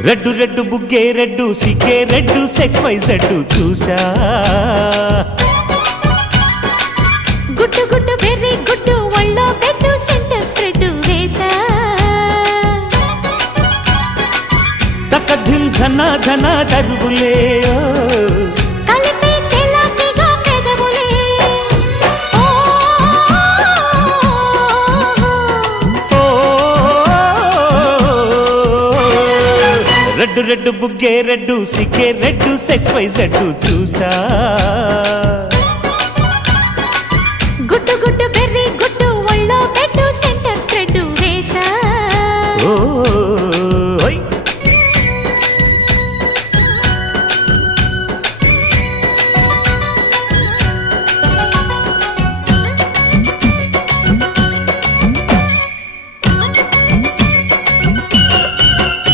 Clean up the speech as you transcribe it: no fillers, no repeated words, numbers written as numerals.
red red బుగ్గే red సిగ్గే red sex Y Z చూసా గుట్టు గుట్టు వెర్రి గుట్టు ఒళ్ళో పెట్టు సెంటర్ స్ప్రెడ్ వేసా తకధిం ధన ధన దరువులే కలిపి చెలాకిగా పెదవులే రెడ్డు రెడ్డు బుగ్గే రెడ్డు సిగ్గే రెడ్డు సెక్స్ వై జెడ్డు చూసా